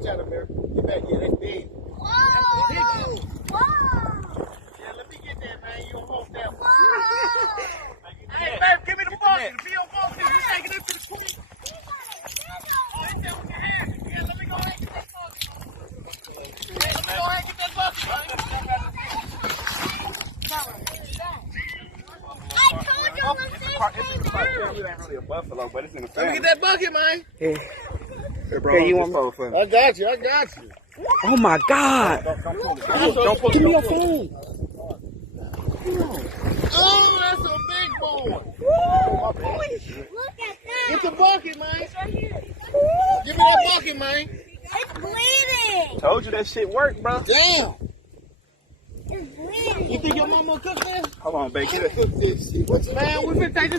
Watch out, America. Get back. Yeah, that's big. Whoa! Whoa! Yeah, let me get that, man. You don't want that one. Hey, babe, give me the bucket. If you don't want this, you take it up to the queen. Yeah, let me go ahead and get that bucket. Let me go ahead and get that bucket, man. It ain't really a buffalo, but it's in the Let family. me get that bucket, man. Hey, bro, Hey, you want I got you. I got you. Oh my God! Don't pull Give me your it. phone. Oh, that's a big boy. Look at that. Get the bucket, man. It's right here. Give me that bucket, man. It's bleeding. Told you that shit worked, bro. Damn. It's bleeding. You think your mama will cook this? Hold on, babe. Get it. Cook this shit. Man, we finna take this.